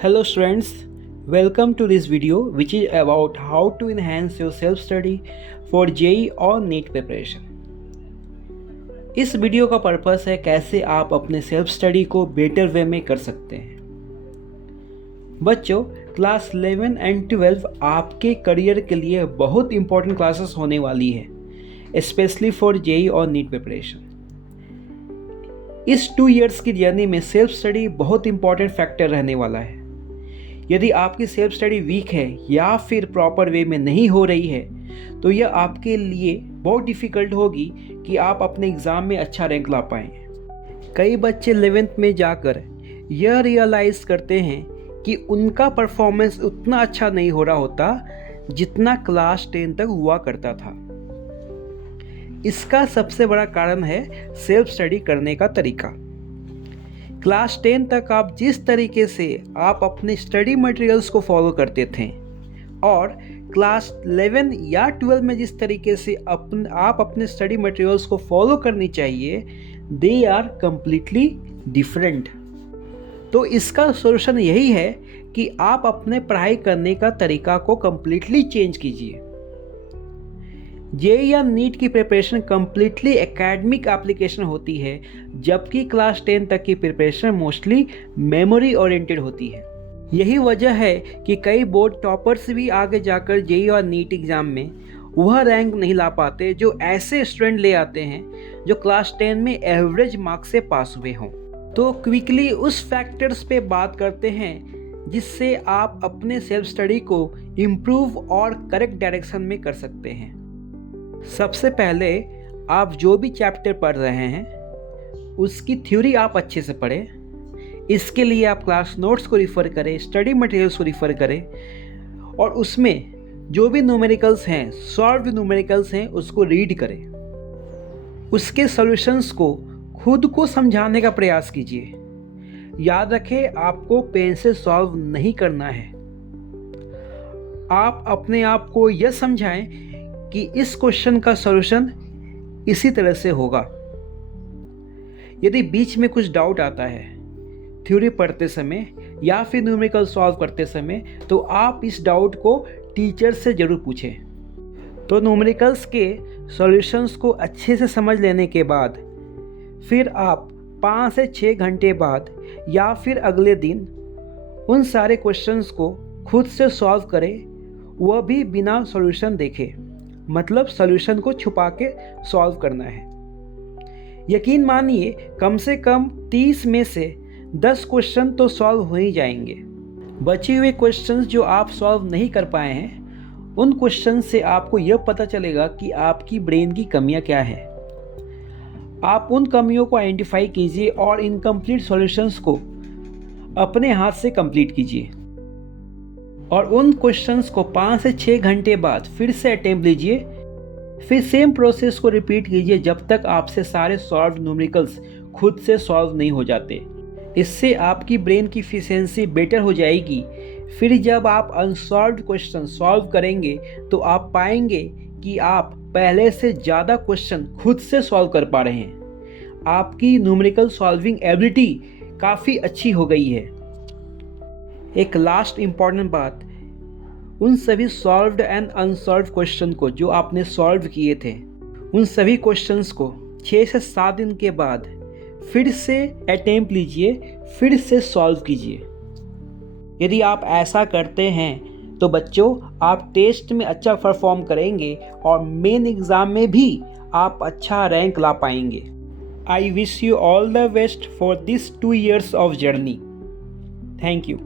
Hello students, welcome to this video which is about how to enhance your self-study for JEE और NEET preparation। इस video का purpose है कैसे आप अपने सेल्फ स्टडी को बेटर वे में कर सकते हैं। बच्चों, क्लास 11 एंड 12 आपके करियर के लिए बहुत इंपॉर्टेंट क्लासेस होने वाली है, स्पेशली फॉर JEE और NEET प्रिपरेशन। इस 2 इयर्स की जर्नी में सेल्फ स्टडी बहुत इंपॉर्टेंट फैक्टर रहने वाला है। यदि आपकी सेल्फ स्टडी वीक है या फिर प्रॉपर वे में नहीं हो रही है तो यह आपके लिए बहुत डिफ़िकल्ट होगी कि आप अपने एग्ज़ाम में अच्छा रैंक ला पाएँ। कई बच्चे 11th में जाकर यह रियलाइज़ करते हैं कि उनका परफॉर्मेंस उतना अच्छा नहीं हो रहा होता जितना क्लास 10 तक हुआ करता था। इसका सबसे बड़ा कारण है सेल्फ स्टडी करने का तरीका। क्लास 10 तक आप जिस तरीके से आप अपने स्टडी मटेरियल्स को फॉलो करते थे और क्लास 11 या 12 में जिस तरीके से आप अपने स्टडी मटेरियल्स को फॉलो करनी चाहिए, दे आर कम्प्लीटली डिफरेंट। तो इसका सॉल्यूशन यही है कि आप अपने पढ़ाई करने का तरीका को कम्प्लीटली चेंज कीजिए। JEE या NEET की प्रिपरेशन कम्प्लीटली एकेडमिक एप्लीकेशन होती है, जबकि क्लास 10 तक की प्रिपरेशन मोस्टली मेमोरी ओरिएंटेड होती है। यही वजह है कि कई बोर्ड टॉपर्स भी आगे जाकर JEE और NEET एग्ज़ाम में वह रैंक नहीं ला पाते जो ऐसे स्टूडेंट ले आते हैं जो क्लास 10 में एवरेज मार्क्स से पास हुए हों। तो क्विकली उस फैक्टर्स पे बात करते हैं जिससे आप अपने सेल्फ स्टडी को इम्प्रूव और करेक्ट डायरेक्शन में कर सकते हैं। सबसे पहले आप जो भी चैप्टर पढ़ रहे हैं उसकी थ्योरी आप अच्छे से पढ़ें। इसके लिए आप क्लास नोट्स को रिफ़र करें, स्टडी मटेरियल्स को रिफ़र करें और उसमें जो भी न्यूमेरिकल्स हैं, सॉल्व्ड न्यूमेरिकल्स हैं, उसको रीड करें। उसके सॉल्यूशंस को खुद को समझाने का प्रयास कीजिए। याद रखें, आपको पेन से सॉल्व नहीं करना है। आप अपने आप को यह समझाएं कि इस क्वेश्चन का सॉल्यूशन इसी तरह से होगा। यदि बीच में कुछ डाउट आता है थ्योरी पढ़ते समय या फिर न्यूमेरिकल सॉल्व करते समय, तो आप इस डाउट को टीचर से ज़रूर पूछें। तो न्यूमेरिकल्स के सॉल्यूशंस को अच्छे से समझ लेने के बाद फिर आप 5 से 6 घंटे बाद या फिर अगले दिन उन सारे क्वेश्चंस को खुद से सॉल्व करें, वह भी बिना सॉल्यूशन देखे। मतलब सॉल्यूशन को छुपा के सॉल्व करना है। यकीन मानिए, कम से कम 30 में से 10 क्वेश्चन तो सॉल्व हो ही जाएंगे। बचे हुए क्वेश्चंस जो आप सॉल्व नहीं कर पाए हैं, उन क्वेश्चन से आपको यह पता चलेगा कि आपकी ब्रेन की कमियां क्या है। आप उन कमियों को आइडेंटिफाई कीजिए और इनकम्प्लीट सॉल्यूशंस को अपने हाथ से कंप्लीट कीजिए और उन क्वेश्चंस को 5 से 6 घंटे बाद फिर से अटेम्प्ट लीजिए। फिर सेम प्रोसेस को रिपीट कीजिए जब तक आपसे सारे सॉल्व्ड न्यूमेरिकल्स खुद से सॉल्व नहीं हो जाते। इससे आपकी ब्रेन की एफिशिएंसी बेटर हो जाएगी। फिर जब आप अनसॉल्व्ड क्वेश्चन सॉल्व करेंगे तो आप पाएंगे कि आप पहले से ज़्यादा क्वेश्चन खुद से सॉल्व कर पा रहे हैं। आपकी न्यूमेरिकल सॉल्विंग एबिलिटी काफ़ी अच्छी हो गई है। एक लास्ट इम्पॉर्टेंट बात, उन सभी सॉल्व्ड एंड अनसॉल्व्ड क्वेश्चन को जो आपने सॉल्व किए थे, उन सभी क्वेश्चंस को 6 से 7 दिन के बाद फिर से अटेम्प्ट लीजिए, फिर से सॉल्व कीजिए। यदि आप ऐसा करते हैं तो बच्चों, आप टेस्ट में अच्छा परफॉर्म करेंगे और मेन एग्ज़ाम में भी आप अच्छा रैंक ला पाएंगे। I wish you all the best for this 2 years of journey. Thank you.